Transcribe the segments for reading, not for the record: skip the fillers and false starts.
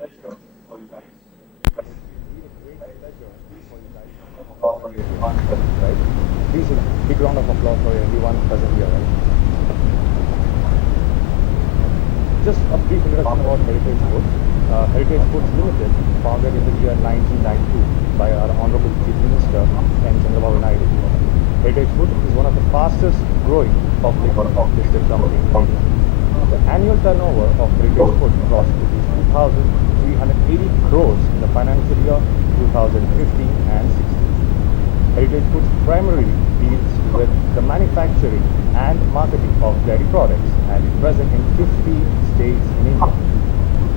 Right? Please, a big round of applause for everyone present here. Right? Just a brief introduction about Heritage Foods. Heritage Foods Limited, founded in the year 1992 by our Honorable Chief Minister N. Bhuvaneshwari. Heritage Foods is one of the fastest growing public listed companies in India. The annual turnover of Heritage Foods crossed 2,380 crores in the financial year 2015 and 16. Heritage Foods primarily deals with the manufacturing and marketing of dairy products and is present in 50 states in India.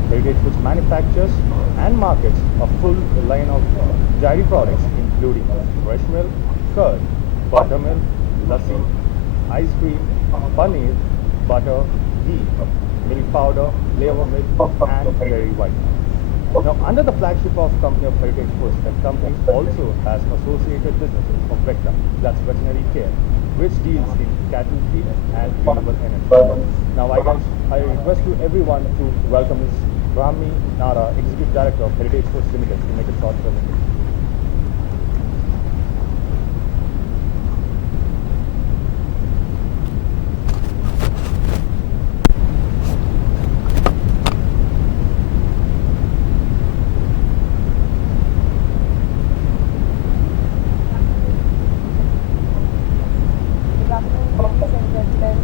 Heritage Foods manufactures and markets a full line of dairy products including fresh milk, curd, buttermilk, lassi, ice cream, paneer, butter, ghee, milk powder, flavor milk and dairy white. Now, under the flagship of company of Heritage Foods, the company also has associated businesses of Vecta, that's veterinary care, which deals in cattle feed and renewable energy. Now, I request you everyone to welcome Ms. Brahmani Nara, Executive Director of Heritage Foods Limited, to make a short presentation.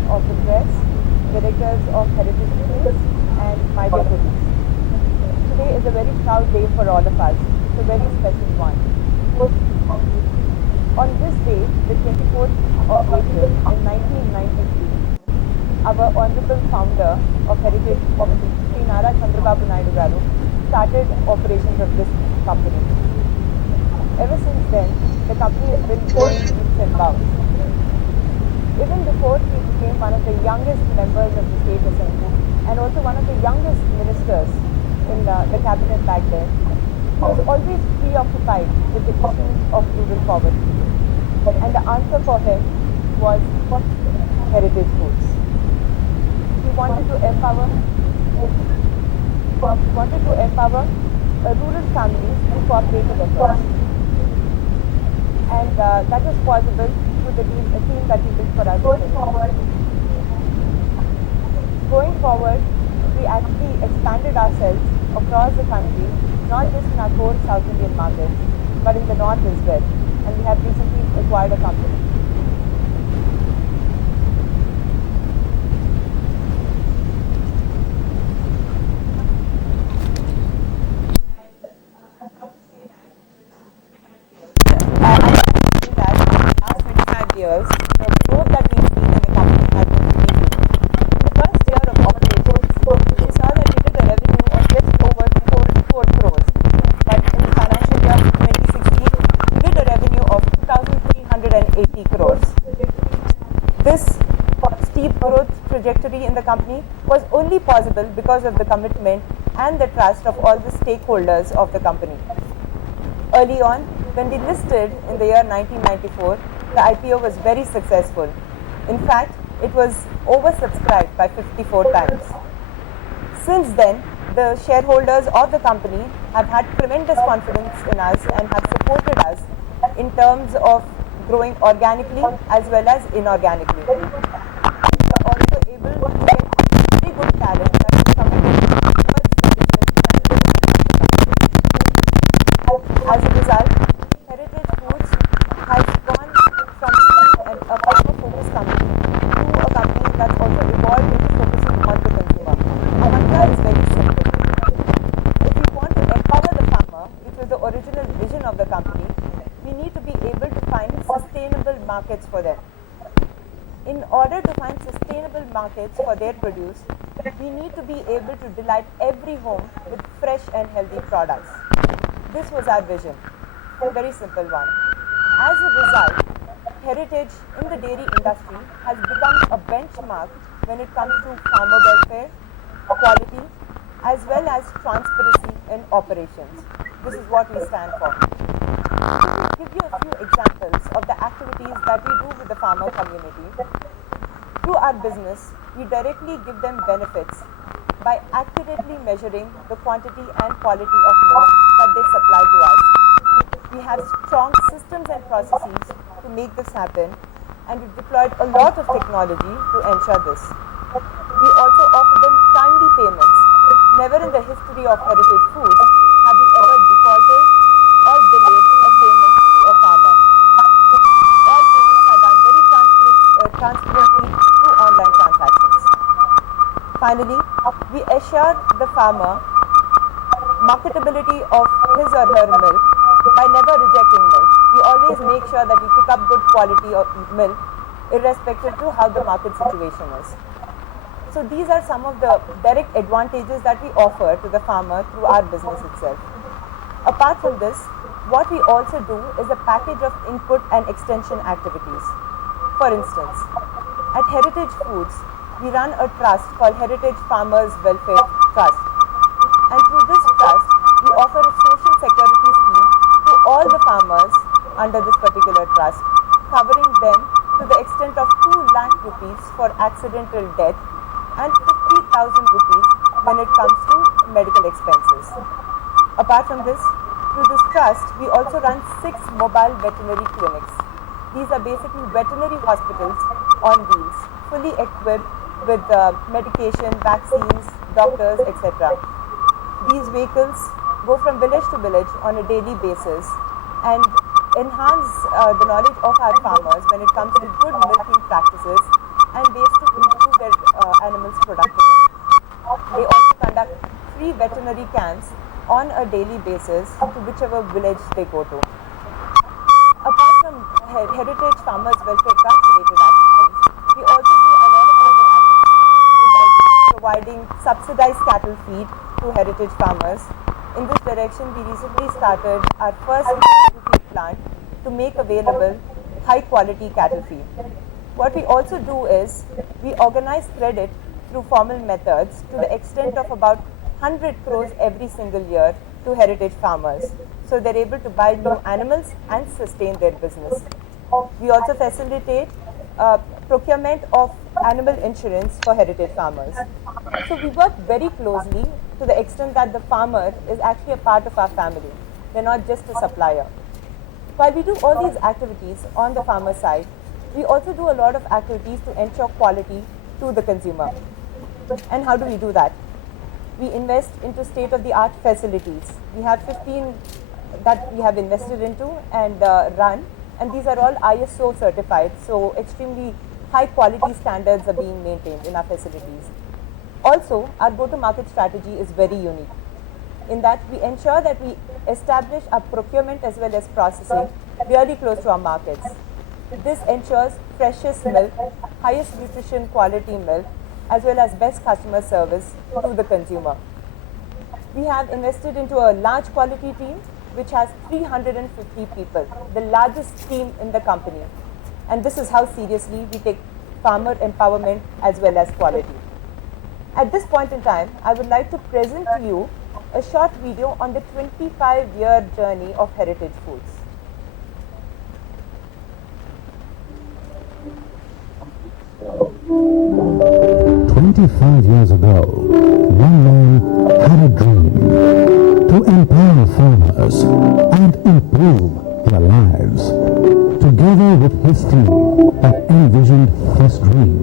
Of the press, directors of Heritage Foods, and my dear colleagues. Today is a very proud day for all of us. It's a very special one. On this day, the 24th of April in 1993, our honorable founder of Heritage Foods, Sri Nara Bhuvaneshwari, started operations of this company. Ever since then, the company has been growing leaps and bounds. Even before he became one of the youngest members of the State Assembly and also one of the youngest ministers in the cabinet back then, he was always preoccupied with the issues of rural poverty. And the answer for him was Heritage Foods. He wanted to empower rural families through cooperative efforts. And that was possible through the team that he built for us. Going forward, we actually expanded ourselves across the country, not just in our core South Indian markets, but in the north as well. And we have recently acquired a company. Years, the growth that we've seen in the company has been really good. In the first year of operations, we saw that we did a revenue of just over 4 crores. But in the financial year 2016, we did a revenue of 2,380 crores. This steep growth trajectory in the company was only possible because of the commitment and the trust of all the stakeholders of the company. Early on, when we listed in the year 1994, the IPO was very successful. In fact, it was oversubscribed by 54 times. Since then, the shareholders of the company have had tremendous confidence in us and have supported us in terms of growing organically as well as inorganically. We are also able to get very good talent that is committed towards the business. As a result, Heritage Foods has gone from being a farmer-focused company to a company that's also evolved into focusing on the consumer. Our mantra is very simple. If we want to empower the farmer, which was the original vision of the company, we need to be able to find sustainable markets for them. In order to find sustainable markets for their produce, we need to be able to delight every home with fresh and healthy products. This was our vision, a very simple one. As a result, Heritage in the dairy industry has become a benchmark when it comes to farmer welfare, quality, as well as transparency in operations. This is what we stand for. To give you a few examples of the activities that we do with the farmer community, through our business, we directly give them benefits by accurately measuring the quantity and quality of milk that they supply to us. We have strong systems and processes to make this happen, and we've deployed a lot of technology to ensure this. We also offer them timely payments. Never in the history of Heritage Foods have we ever defaulted or delayed a payment to a farmer. All payments are done very transparently through online transactions. Finally, we assure the farmer marketability of his or her milk by never rejecting milk. We always make sure that we pick up good quality of milk irrespective to how the market situation is. So these are some of the direct advantages that we offer to the farmer through our business itself. Apart from this, what we also do is a package of input and extension activities. For instance, at Heritage Foods, we run a trust called Heritage Farmers Welfare Trust. And through this trust, we offer a social security scheme to all the farmers under this particular trust, covering them to the extent of 2 lakh rupees for accidental death and 50,000 rupees when it comes to medical expenses. Apart from this, through this trust, we also run 6 mobile veterinary clinics. These are basically veterinary hospitals on wheels, fully equipped with medication, vaccines, doctors, etc. These vehicles go from village to village on a daily basis and enhance the knowledge of our farmers when it comes to good milking practices and ways to improve their animals' productivity. They also conduct free veterinary camps on a daily basis to whichever village they go to. Apart from Heritage Farmers Welfare Trust related activities, we also do a lot of other activities like providing subsidized cattle feed to heritage farmers. In this direction, we recently started our first cattle feed plant to make available high quality cattle feed. What we also do is we organize credit through formal methods to the extent of about 100 crores every single year to heritage farmers, so they're able to buy new animals and sustain their business. We also facilitate procurement of animal insurance for heritage farmers. So we work very closely to the extent that the farmer is actually a part of our family. They're not just a supplier. While we do all these activities on the farmer side, we also do a lot of activities to ensure quality to the consumer. And how do we do that? We invest into state-of-the-art facilities. We have 15 that we have invested into and run, and these are all ISO certified, so extremely high quality standards are being maintained in our facilities. Also, our go-to-market strategy is very unique in that we ensure that we establish our procurement as well as processing really close to our markets. This ensures freshest milk, highest nutrition quality milk, as well as best customer service to the consumer. We have invested into a large quality team which has 350 people, the largest team in the company. And this is how seriously we take farmer empowerment as well as quality. At this point in time, I would like to present to you a short video on the 25-year journey of Heritage Foods. 25 years ago, one man had a dream to empower farmers and improve their lives. Together with his team that envisioned this dream.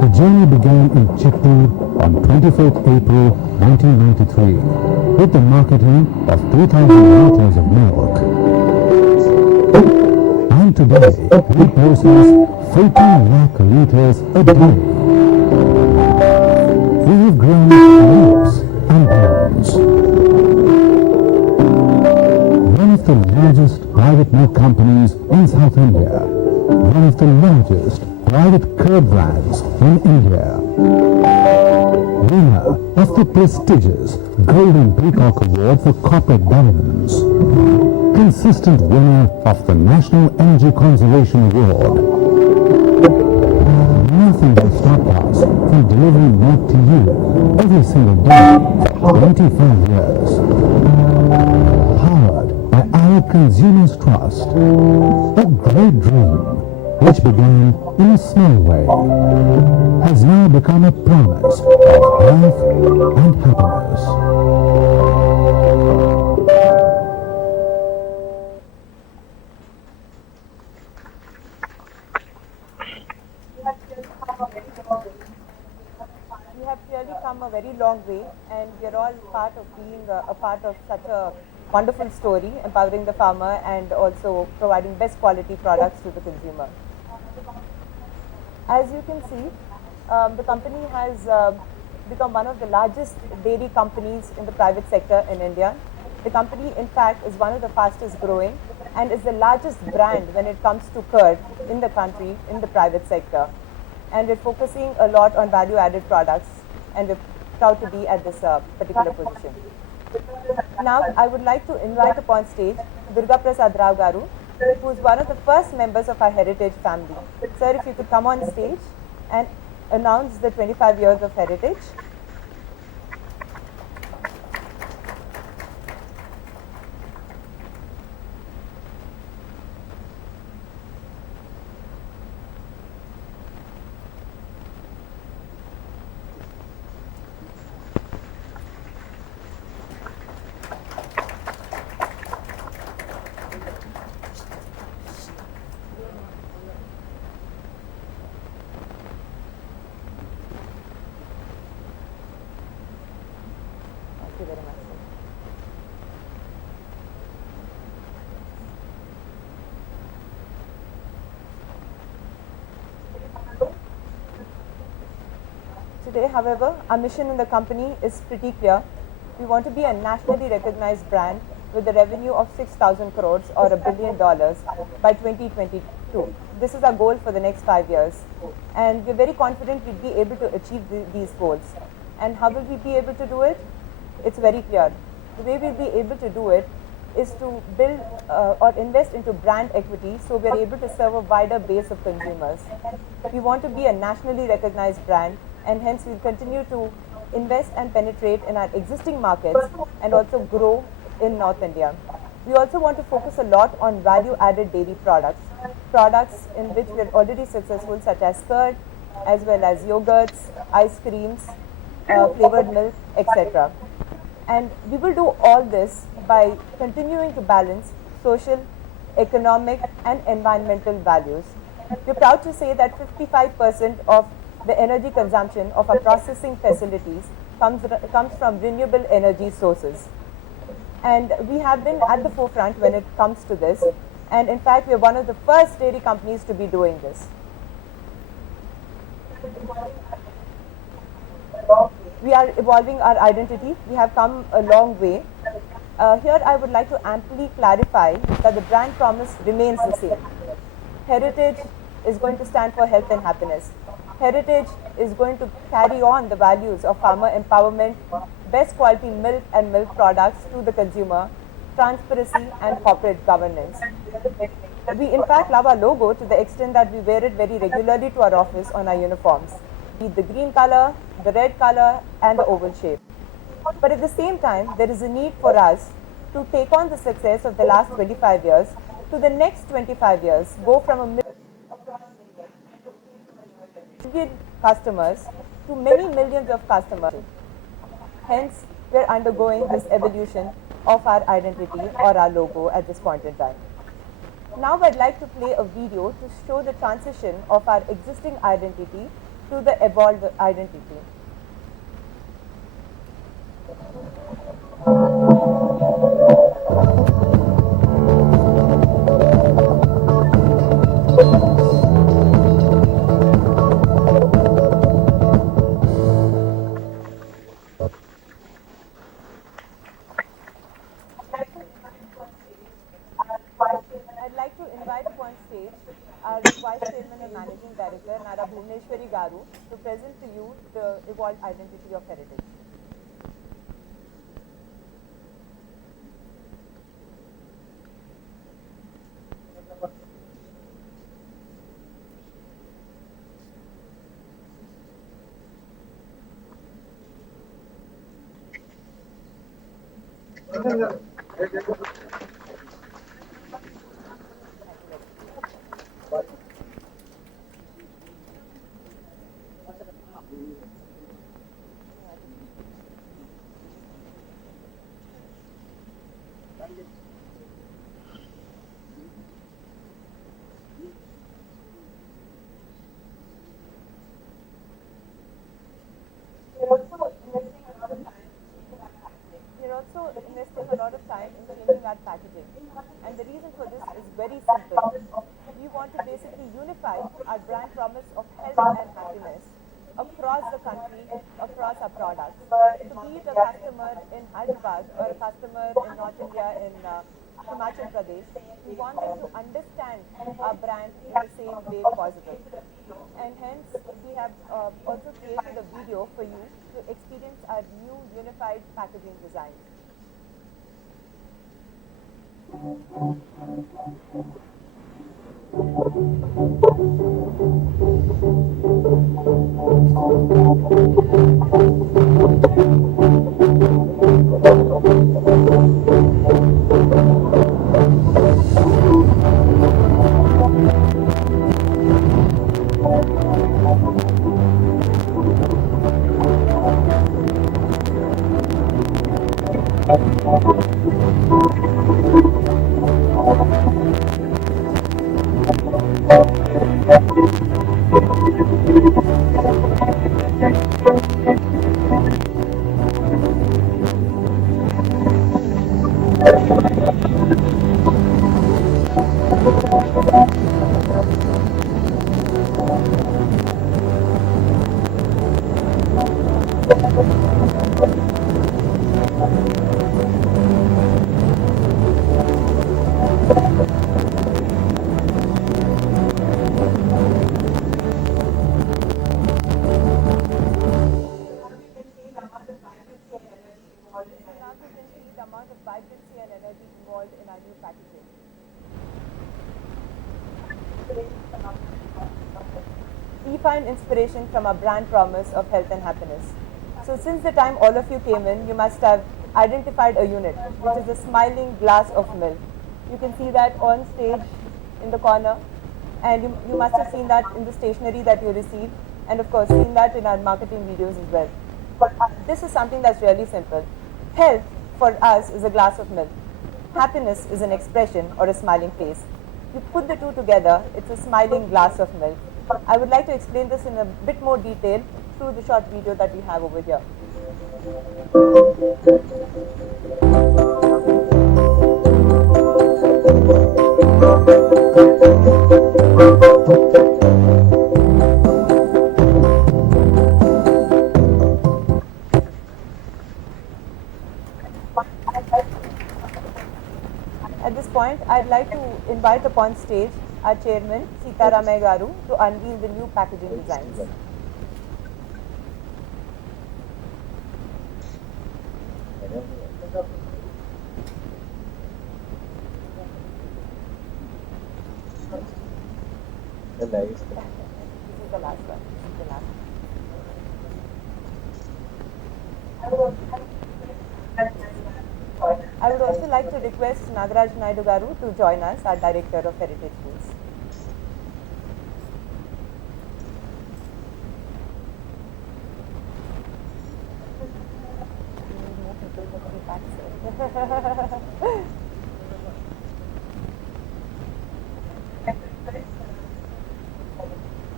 The journey began in Chittoor on 24th April 1993 with the marketing of 2,000 liters of milk. And today, we process 14 lakh liters a day. We have grown leaps and bounds. One of the largest private milk companies in South India. One of the largest private curd brands in India. Winner of the prestigious Golden Peacock Award for Corporate Governance. Consistent winner of the National Energy Conservation Award. Nothing will stop us from delivering milk to you every single day for 25 years. Powered by our consumers' trust. A great dream which began in a small way, has now become a promise of health and happiness. We have clearly come a very long way, and we're all part of being a part of such a wonderful story, empowering the farmer and also providing best quality products to the consumer. As you can see, the company has become one of the largest dairy companies in the private sector in India. The company, in fact, is one of the fastest growing and is the largest brand when it comes to curd in the country in the private sector. And we're focusing a lot on value-added products, and we're proud to be at this particular position. Now, I would like to invite upon stage Durga Prasad Rao Garu, who is one of the first members of our heritage family. Sir, if you could come on stage and announce the 25 years of heritage. Thank you very much, sir. Today, however, our mission in the company is pretty clear. We want to be a nationally recognized brand with a revenue of 6,000 crores or $1 billion by 2022. This is our goal for the next 5 years. And we're very confident we'll be able to achieve these goals. And how will we be able to do it? It's very clear. The way we'll be able to do it is to build or invest into brand equity so we're able to serve a wider base of consumers. We want to be a nationally recognized brand, and hence we'll continue to invest and penetrate in our existing markets and also grow in North India. We also want to focus a lot on value-added dairy products in which we're already successful, such as curd, as well as yogurts, ice creams, flavored milk, etc. And we will do all this by continuing to balance social, economic, and environmental values. We're proud to say that 55% of the energy consumption of our processing facilities comes from renewable energy sources. And we have been at the forefront when it comes to this. And in fact, we're one of the first dairy companies to be doing this. We are evolving our identity. We have come a long way. Here I would like to amply clarify that the brand promise remains the same. Heritage is going to stand for health and happiness. Heritage is going to carry on the values of farmer empowerment, best quality milk and milk products to the consumer, transparency and corporate governance. We in fact love our logo to the extent that we wear it very regularly to our office on our uniforms, be it the green color, the red color and the oval shape. But at the same time, there is a need for us to take on the success of the last 25 years to the next 25 years, go from a million customers to many millions of customers. Hence, we are undergoing this evolution of our identity or our logo at this point in time. Now I'd like to play a video to show the transition of our existing identity to the evolved identity. I'd like to invite upon stage our Vice Chairman and Managing Director, Nara Bhuvaneshwari Garu, to present to you the evolved identity of heritage. We're also investing a lot of time in changing our packaging. And the reason for this is very simple. We want to basically unify our brand promise of health and happiness across the country, across our products. So be it a customer in Hyderabad or a customer in North India, in Himachal Pradesh, we want them to understand our brand in the same way possible. And hence, we have also created a video for you to experience our new unified packaging design. Amount of vibrancy and energy involved in our new packaging. We find inspiration from our brand promise of health and happiness. So since the time all of you came in, you must have identified a unit, which is a smiling glass of milk. You can see that on stage in the corner, and you must have seen that in the stationery that you received, and of course seen that in our marketing videos as well. But this is something that's really simple. Health for us is a glass of milk. Happiness is an expression or a smiling face. You put the two together, it's a smiling glass of milk. I would like to explain this in a bit more detail through the short video that we have over here. At this point, I'd like to invite upon stage our chairman, Sitaramaya Garu, to unveil the new packaging designs. This is the last one. This is the last one. I would also like to request Nagaraj Naidu Garu to join us, our Director of Heritage Schools.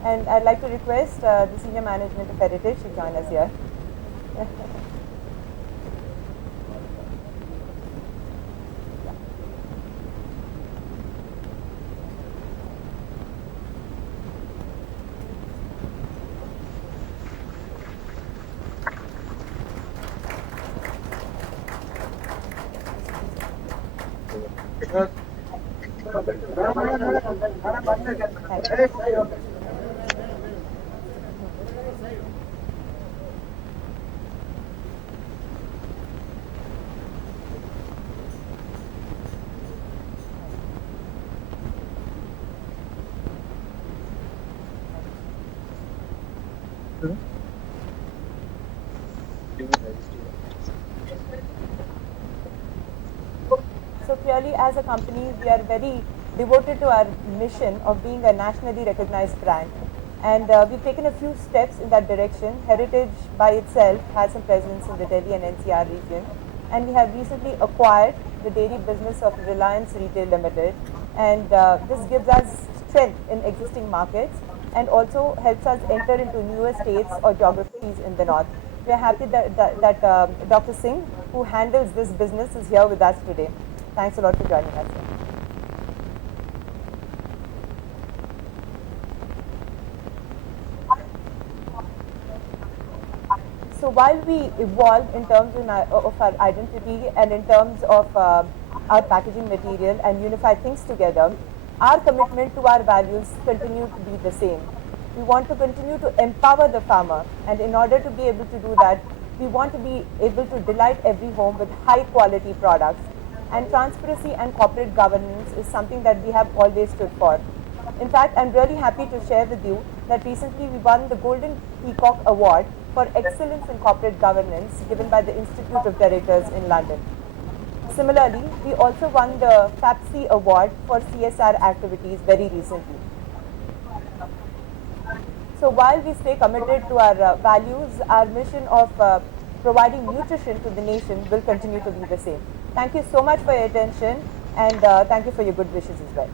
And I'd like to request the Senior Management of Heritage to join us here. So clearly, as a company, we are very devoted to our mission of being a nationally recognized brand. And we've taken a few steps in that direction. Heritage by itself has some presence in the Delhi and NCR region. and we have recently acquired the dairy business of Reliance Retail Limited, and this gives us strength in existing markets and also helps us enter into newer states or geographies in the north. We are happy that Dr. Singh, who handles this business, is here with us today. Thanks a lot for joining us, sir. So while we evolve in terms of our identity and in terms of our packaging material and unify things together, our commitment to our values continue to be the same. We want to continue to empower the farmer, and in order to be able to do that, we want to be able to delight every home with high quality products. And transparency and corporate governance is something that we have always stood for. In fact, I'm really happy to share with you that recently we won the Golden Peacock Award for Excellence in Corporate Governance given by the Institute of Directors in London. Similarly, we also won the FAPSI Award for CSR activities very recently. So while we stay committed to our values, our mission of providing nutrition to the nation will continue to be the same. Thank you so much for your attention, and thank you for your good wishes as well.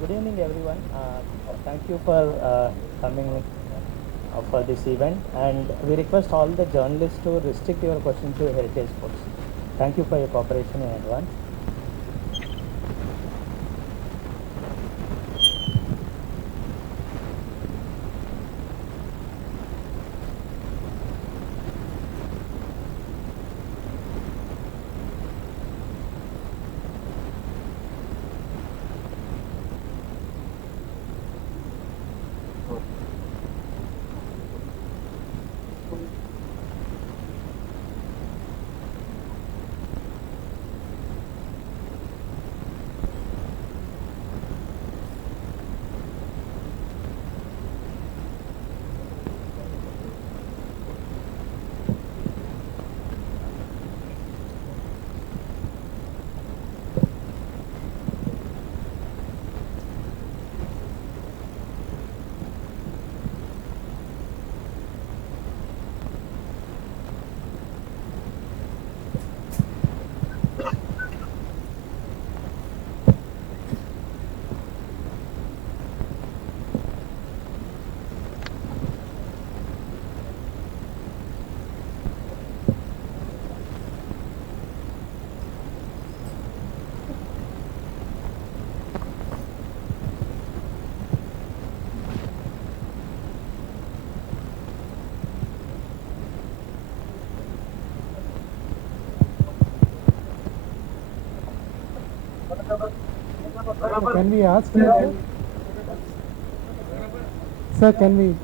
Good evening, everyone. Thank you for coming for this event, and we request all the journalists to restrict your questions to heritage foods. Thank you for your cooperation in advance. Can we ask him? Sir, can we?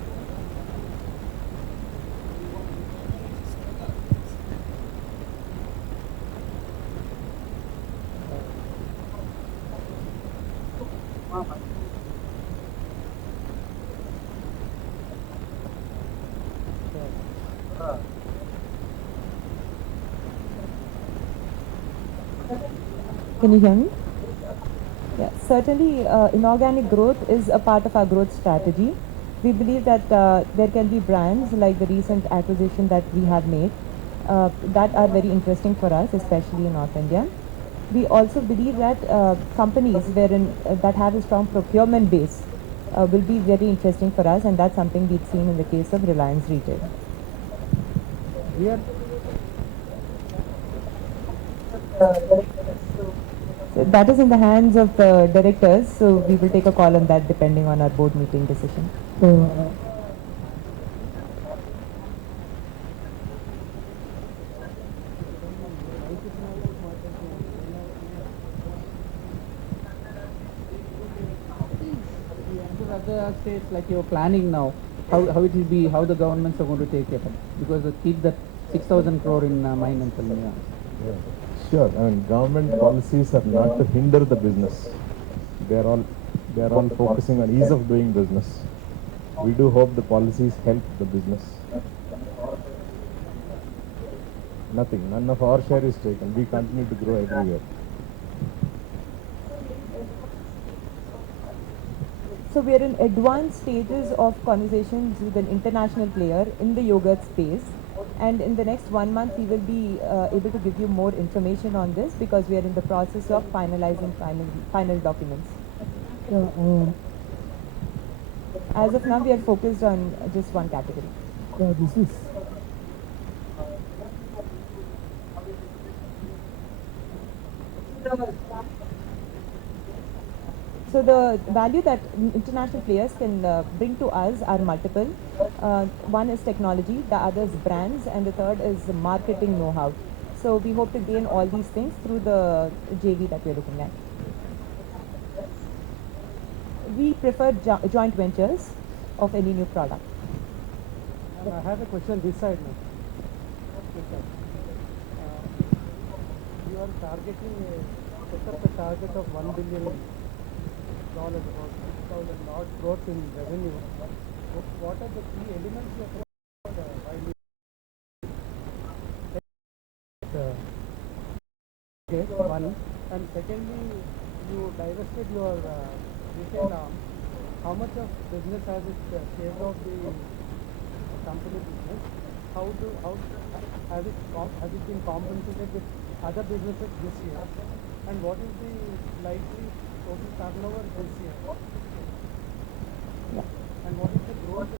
Can you hear me? Yeah, certainly inorganic growth is a part of our growth strategy. We believe that there can be brands like the recent acquisition that we have made that are very interesting for us, especially in North India. We also believe that companies that have a strong procurement base will be very interesting for us, and that's something we've seen in the case of Reliance Retail. We are So that is in the hands of the directors, so we will take a call on that depending on our board meeting decision. other states like you're planning now, how it will be, how the governments are going to take it, because keep that 6,000 crore in mind and tell me. Yeah. Sure. I mean, government policies are not to hinder the business. They are all focusing on ease of doing business. We do hope the policies help the business. Nothing. None of our share is taken. We continue to grow everywhere. So we are in advanced stages of conversations with an international player in the yogurt space, and in the next 1 month we will be able to give you more information on this because we are in the process of finalizing final documents. As of now, we are focused on just one category. This is So the value that international players can bring to us are multiple. One is technology, the other is brands, and the third is marketing know-how. So we hope to gain all these things through the JV that we're looking at. We prefer joint ventures of any new product. I have a question this side now. You are targeting set up a target of $1 billion, about 6,000 odd growth in revenue. What are the key elements you have okay, one. And secondly, you divested your retail arm. How much of business has it shaved off the company business? How has it been compensated with other businesses this year? And what is the likely total turnover this year? And what is the growth